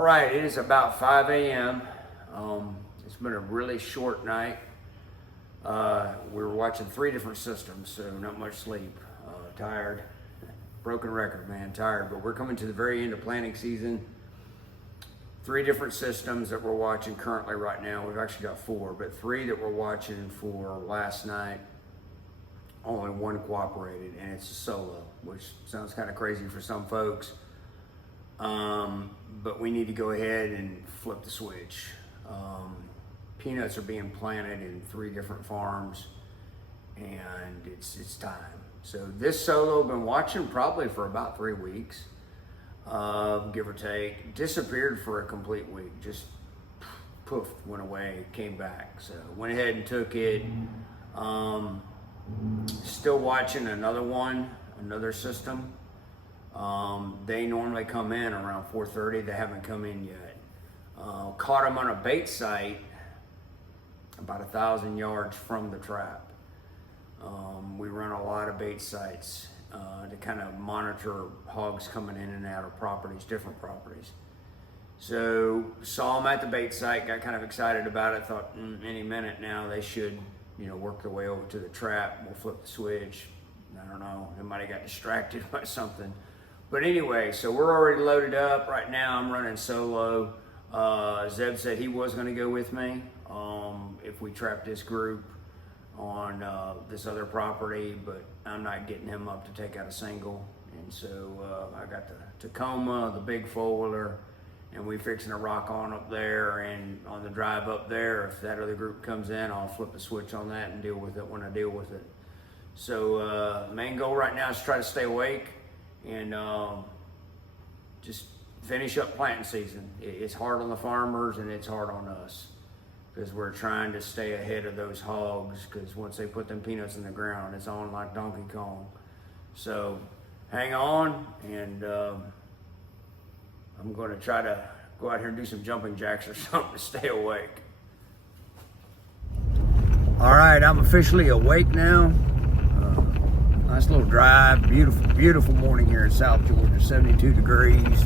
All right, it is about 5 a.m. It's been a really short night. We were watching 3 different systems, so not much sleep. Tired, broken record, man, tired. But we're coming to the very end of planting season. 3 different systems that we're watching currently right now. We've actually got 4, but 3 that we're watching for last night. Only 1 cooperated, and it's a solo, which sounds kind of crazy for some folks. But we need to go ahead and flip the switch. Peanuts are being planted in 3 different farms, and it's time. So this solo I've been watching probably for about 3 weeks, give or take. Disappeared for a complete week, just poof, went away, came back. So went ahead and took it. Still watching another system. They normally come in around 4:30. They haven't come in yet. Caught them on a bait site about 1,000 yards from the trap. We run a lot of bait sites to kind of monitor hogs coming in and out of properties, different properties. So saw them at the bait site, got kind of excited about it, thought any minute now they should, work their way over to the trap. We'll flip the switch. I don't know, they might have got distracted by something. But anyway, so we're already loaded up. Right now I'm running solo. Zeb said he was gonna go with me if we trap this group on this other property, but I'm not getting him up to take out a single. And so I got the Tacoma, the big 4-wheeler, and we fixing to rock on up there. And on the drive up there, if that other group comes in, I'll flip the switch on that and deal with it when I deal with it. So main goal right now is to try to stay awake and just finish up planting season. It's hard on the farmers and it's hard on us because we're trying to stay ahead of those hogs, because once they put them peanuts in the ground, it's on like Donkey Kong. So hang on, and I'm going to try to go out here and do some jumping jacks or something to stay awake. All right, I'm officially awake now. Nice little drive, beautiful morning here in South Georgia, 72 degrees.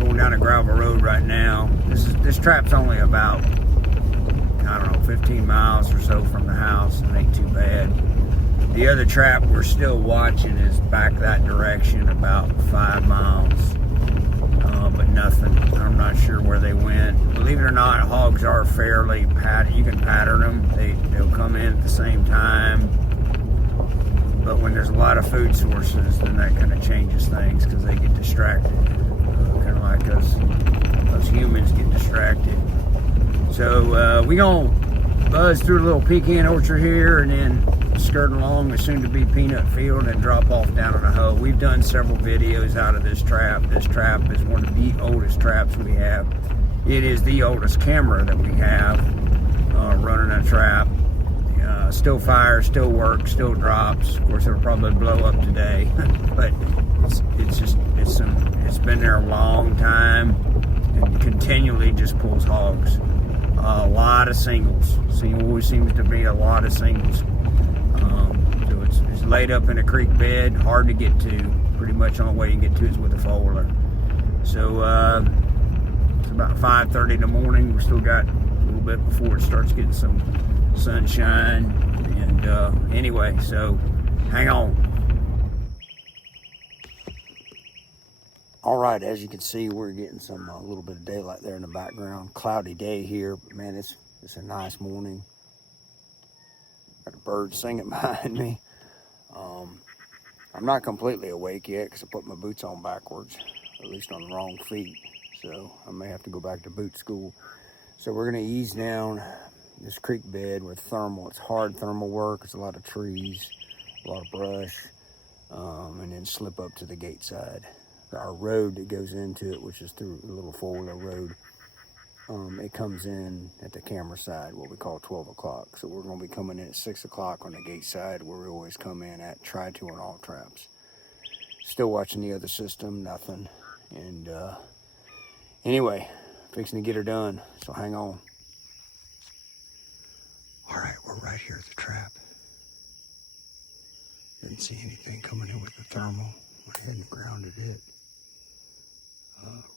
Going down a gravel road right now. This trap's only about, 15 miles or so from the house. It ain't too bad. The other trap we're still watching is back that direction, about 5 miles, but nothing. I'm not sure where they went. Believe it or not, hogs are fairly you can pattern them. They'll come in at the same time. But when there's a lot of food sources, then that kind of changes things because they get distracted. Kind of like us humans get distracted. So we gonna buzz through a little pecan orchard here and then skirt along the soon-to-be peanut field and drop off down on a hoe. We've done several videos out of this trap. This trap is one of the oldest traps we have. It is the oldest camera that we have running a trap. Still fires, still works, still drops. Of course, it'll probably blow up today, but it's been there a long time and continually just pulls hogs. A lot of singles. Always seems to be a lot of singles. So it's laid up in a creek bed, hard to get to. Pretty much the only way you can get to is with a 4-wheeler. So it's about 5:30 in the morning. We still got a little bit before it starts getting some sunshine. And anyway, so hang on. All right, as you can see, we're getting some a little bit of daylight there in the background. Cloudy day here, but man, it's a nice morning. Got a bird singing behind me. I'm not completely awake yet because I put my boots on backwards, at least on the wrong feet. So I may have to go back to boot school. So we're gonna ease down this creek bed with thermal. It's hard thermal work. It's a lot of trees, a lot of brush, and then slip up to the gate side. Our road that goes into it, which is through a little 4-wheeler road, it comes in at the camera side, what we call 12 o'clock. So we're going to be coming in at 6 o'clock on the gate side, where we always come in at, try to on all traps. Still watching the other system, nothing. And anyway, fixing to get her done, so hang on. All right, we're right here at the trap. Didn't see anything coming in with the thermal. Went ahead and grounded it.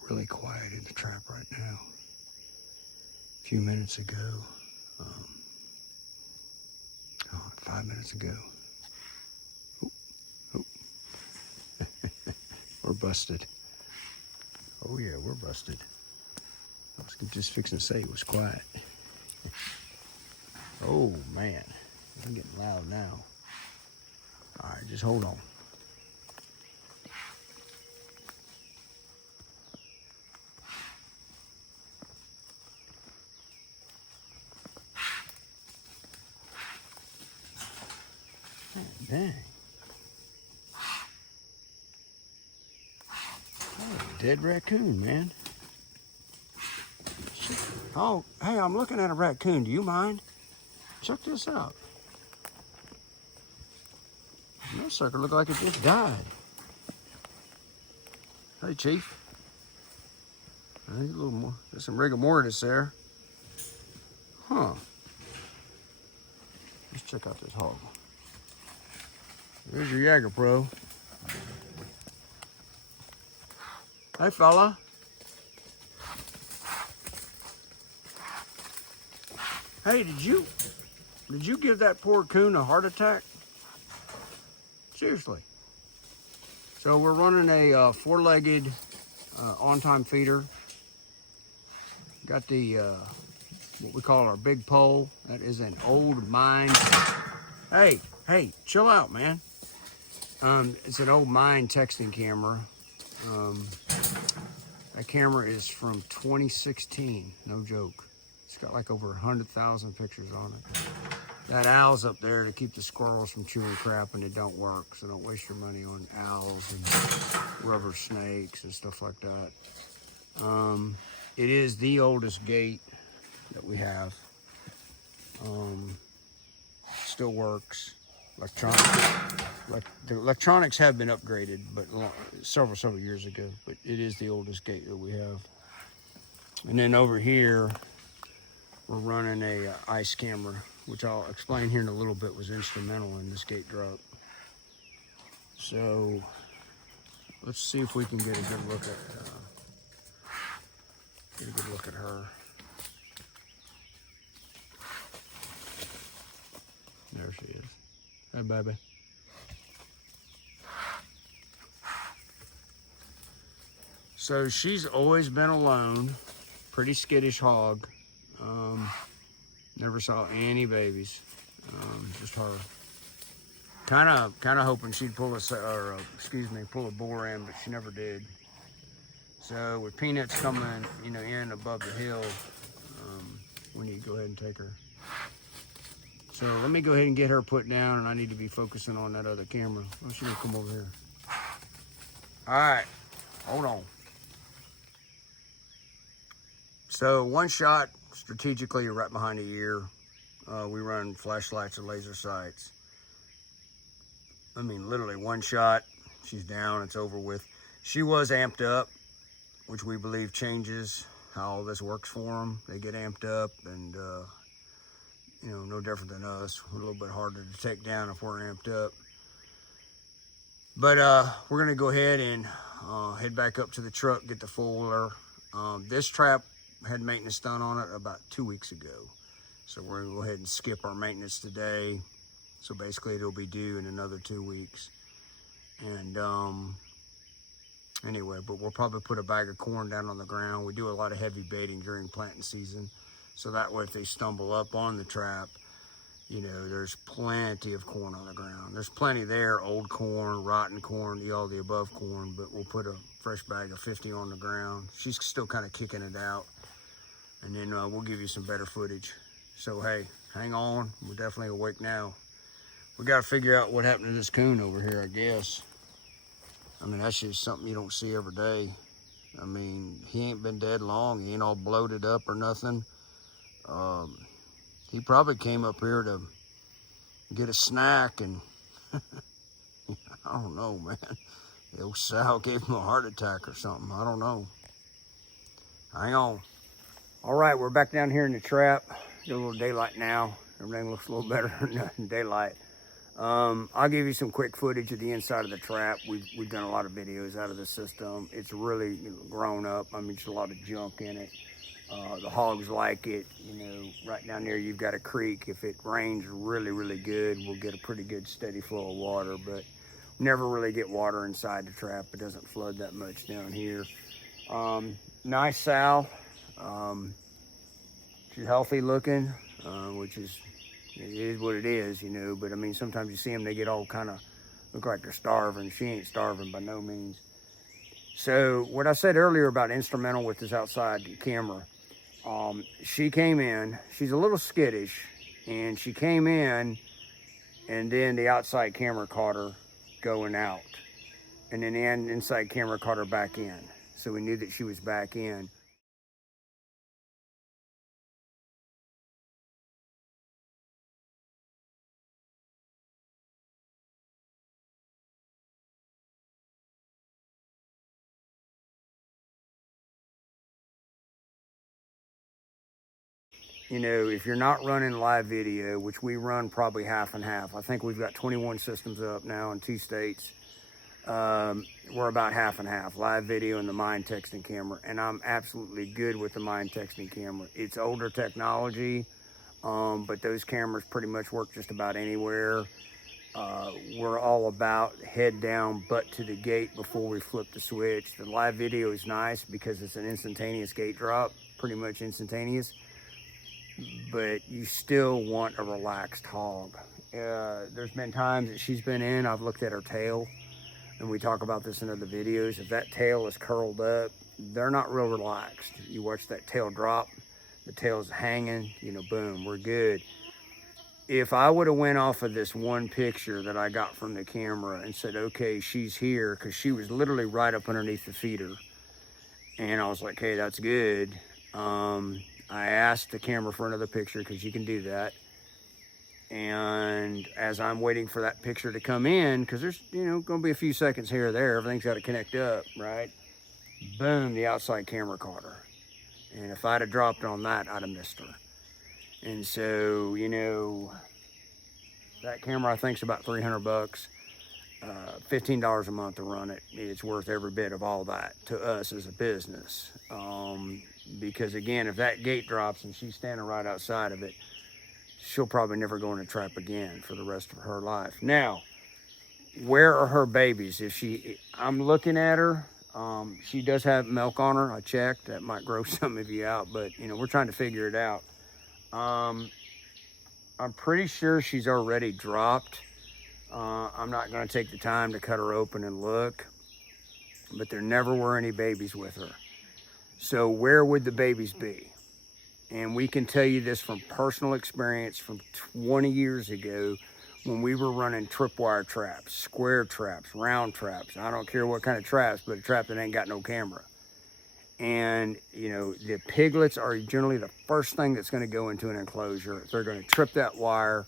really quiet in the trap right now. A few minutes ago, 5 minutes ago. Oh, oh. We're busted. Oh yeah, we're busted. I was just fixing to say it was quiet. Oh man, I'm getting loud now. All right, just hold on. Dang. Oh, dead raccoon, man. Oh, hey, I'm looking at a raccoon. Do you mind? Check this out. That sucker looked like it just died. Hey, Chief. I need a little more. There's some rigor mortis there. Huh. Let's check out this hog. There's your Jaeger Pro. Hey, fella. Hey, did you give that poor coon a heart attack? Seriously. So we're running a four-legged on-time feeder. Got the what we call our big pole. That is an old mine. Hey, chill out, man. It's an old mine texting camera. That camera is from 2016, no joke. It's got like over 100,000 pictures on it. That owl's up there to keep the squirrels from chewing crap, and it don't work, so don't waste your money on owls and rubber snakes and stuff like that. It is the oldest gate that we have. Still works. The electronics have been upgraded, but several years ago. But it is the oldest gate that we have. And then over here, we're running a ice camera, which I'll explain here in a little bit was instrumental in this gate drop. So let's see if we can get a good look at her. There she is. Hey, baby. So she's always been alone. Pretty skittish hog. Never saw any babies. Just her. Kind of hoping she'd pull a boar in, but she never did. So with Peanuts coming, in above the hill, we need to go ahead and take her. So let me go ahead and get her put down, and I need to be focusing on that other camera. Oh, she's gonna come over here. All right, hold on. So one shot strategically right behind the ear. We run flashlights and laser sights. I mean, literally one shot, she's down, it's over with. She was amped up, which we believe changes how all this works for them. They get amped up and, no different than us. We're a little bit harder to take down if we're amped up. But we're gonna go ahead and head back up to the truck, get the foiler. This trap had maintenance done on it about 2 weeks ago. So we're gonna go ahead and skip our maintenance today. So basically it'll be due in another 2 weeks. And anyway, but we'll probably put a bag of corn down on the ground. We do a lot of heavy baiting during planting season. So that way if they stumble up on the trap, there's plenty of corn on the ground. There's plenty there, old corn, rotten corn, all the above corn, but we'll put a fresh bag of 50 on the ground. She's still kind of kicking it out. And then we'll give you some better footage. So hey, hang on, we're definitely awake now. We gotta figure out what happened to this coon over here, I guess. I mean, that's just something you don't see every day. I mean, he ain't been dead long. He ain't all bloated up or nothing. He probably came up here to get a snack and I don't know, man. The old sow gave him a heart attack or something. I don't know. Hang on. All right, we're back down here in the trap. Got a little daylight now. Everything looks a little better in daylight. I'll give you some quick footage of the inside of the trap. We've done a lot of videos out of the system. It's really grown up. I mean, there's a lot of junk in it. The hogs like it. Right down there you've got a creek. If it rains really, really good, we'll get a pretty good steady flow of water, but never really get water inside the trap. It doesn't flood that much down here. Nice sow. She's healthy looking, which is, it is what it is, but I mean, sometimes you see them, they get all kind of look like they're starving. She ain't starving by no means. So what I said earlier about instrumental with this outside camera, she came in, she's a little skittish, and she came in, and then the outside camera caught her going out, and then the inside camera caught her back in. So we knew that she was back in. If you're not running live video, which we run probably half and half, I think we've got 21 systems up now in 2 states. We're about half and half, live video and the mind texting camera. And I'm absolutely good with the mind texting camera. It's older technology, but those cameras pretty much work just about anywhere. We're all about head down, butt to the gate before we flip the switch. The live video is nice because it's an instantaneous gate drop, pretty much instantaneous. But you still want a relaxed hog. There's been times that she's been in, I've looked at her tail, and we talk about this in other videos. If that tail is curled up, they're not real relaxed. You watch that tail drop, the tail's hanging, boom, we're good. If I would have went off of this one picture that I got from the camera and said, okay, she's here, because she was literally right up underneath the feeder, and I was like, hey, that's good. I asked the camera for another picture because you can do that. And as I'm waiting for that picture to come in, because there's, going to be a few seconds here or there, everything's got to connect up, right? Boom, the outside camera caught her. And if I'd have dropped on that, I'd have missed her. And so, that camera I think is about $300, $15 a month to run it. It's worth every bit of all that to us as a business. Because again, if that gate drops and she's standing right outside of it, she'll probably never go in a trap again for the rest of her life. Now, where are her babies? I'm looking at her, she does have milk on her. I checked. That might gross some of you out, but we're trying to figure it out. I'm pretty sure she's already dropped. I'm not going to take the time to cut her open and look, but there never were any babies with her. So where would the babies be? And we can tell you this from personal experience from 20 years ago when we were running tripwire traps, square traps, round traps. I don't care what kind of traps, but a trap that ain't got no camera. And, the piglets are generally the first thing that's going to go into an enclosure. They're going to trip that wire.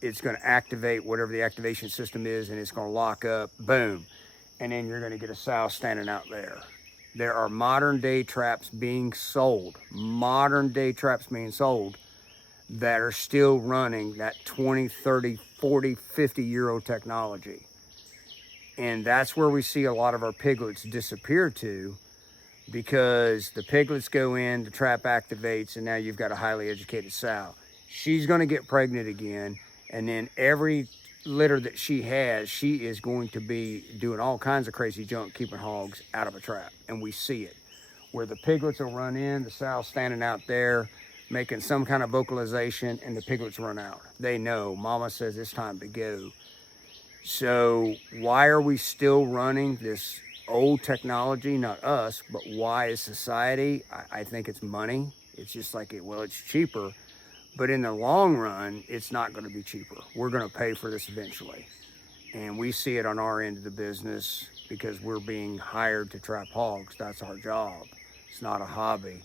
It's going to activate whatever the activation system is, and it's going to lock up, boom. And then you're going to get a sow standing out there. There are modern day traps being sold, that are still running that 20, 30, 40, 50-year-old technology. And that's where we see a lot of our piglets disappear to, because the piglets go in, the trap activates, and now you've got a highly educated sow. She's going to get pregnant again, and then every litter that she has, she is going to be doing all kinds of crazy junk, keeping hogs out of a trap. And we see it, where the piglets will run in, the sow's standing out there making some kind of vocalization, and the piglets run out. They know mama says it's time to go. So why are we still running this old technology? Not us, but why is society? I think it's money. It's just like it's cheaper. But in the long run, it's not going to be cheaper. We're going to pay for this eventually. And we see it on our end of the business because we're being hired to trap hogs. That's our job. It's not a hobby.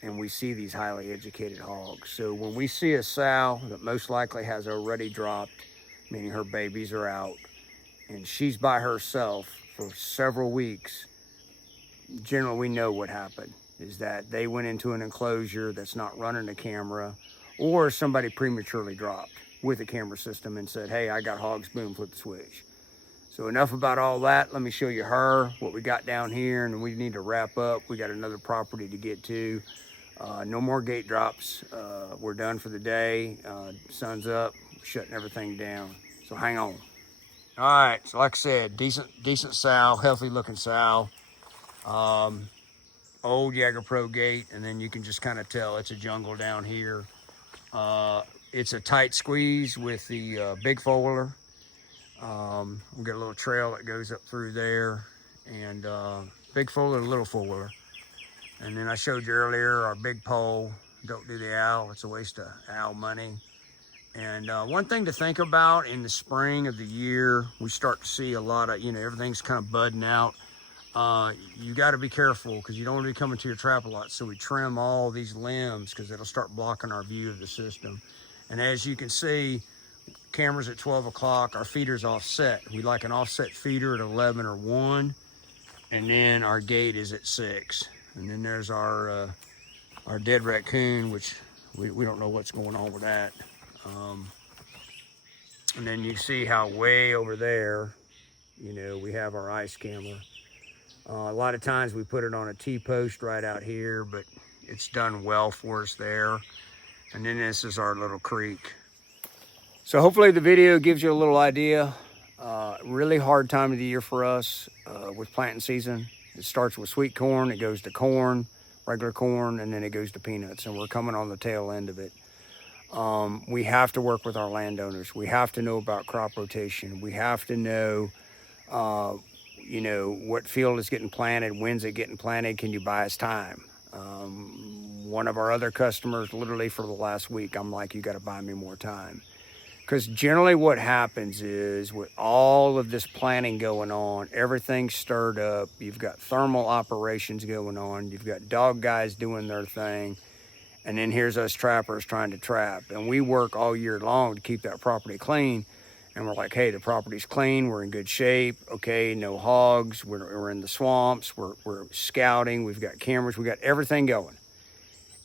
And we see these highly educated hogs. So when we see a sow that most likely has already dropped, meaning her babies are out, and she's by herself for several weeks, generally we know what happened, is that they went into an enclosure that's not running a camera, or somebody prematurely dropped. with a camera system and said, hey, I got hogs, boom, flip the switch. So enough about all that. Let me show you what we got down here, and we need to wrap up. We got another property to get to. No more gate drops. We're done for the day. Sun's up, shutting everything down. So hang on. All right, so like I said, decent sow, healthy looking sow. Old Jaeger Pro gate, and then you can just kind of tell it's a jungle down here. It's a tight squeeze with the big four-wheeler. We got a little trail that goes up through there, and big four-wheeler, little four-wheeler. And then I showed you earlier our big pole. Don't do the owl, it's a waste of owl money. And one thing to think about in the spring of the year, we start to see a lot of, everything's kind of budding out. You got to be careful because you don't want to be coming to your trap a lot. So we trim all these limbs because it'll start blocking our view of the system. And as you can see, cameras at 12 o'clock, our feeder's offset. We like an offset feeder at 11 or 1. And then our gate is at 6. And then there's our dead raccoon, which we don't know what's going on with that. And then you see how way over there, we have our ice camera. A lot of times we put it on a T-post right out here, but it's done well for us there. And then this is our little creek. So hopefully the video gives you a little idea. Really hard time of the year for us with planting season. It starts with sweet corn, it goes to corn, regular corn, and then it goes to peanuts, and we're coming on the tail end of it. We have to work with our landowners. We have to know about crop rotation. We have to know, what field is getting planted, when's it getting planted, can you buy us time? One of our other customers, literally for the last week, I'm like, you got to buy me more time. Because generally what happens is with all of this planning going on, everything's stirred up. You've got thermal operations going on. You've got dog guys doing their thing. And then here's us trappers trying to trap. And we work all year long to keep that property clean. And we're like, hey, the property's clean. We're in good shape. Okay, no hogs. We're in the swamps. We're scouting. We've got cameras. We got everything going.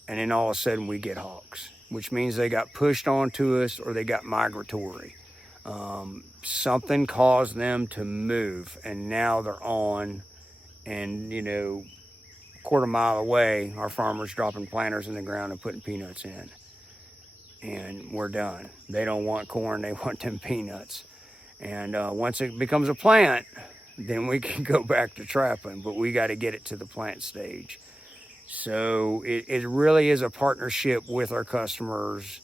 And then all of a sudden we get hogs, which means they got pushed onto us or they got migratory. Something caused them to move, and now they're on. And, a quarter mile away, our farmer's dropping planters in the ground and putting peanuts in. And we're done. They don't want corn, they want them peanuts. And once it becomes a plant, then we can go back to trapping, but we got to get it to the plant stage. So it really is a partnership with our customers,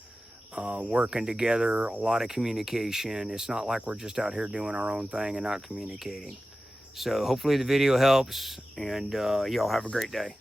working together, a lot of communication. It's not like we're just out here doing our own thing and not communicating. So hopefully the video helps, and y'all have a great day.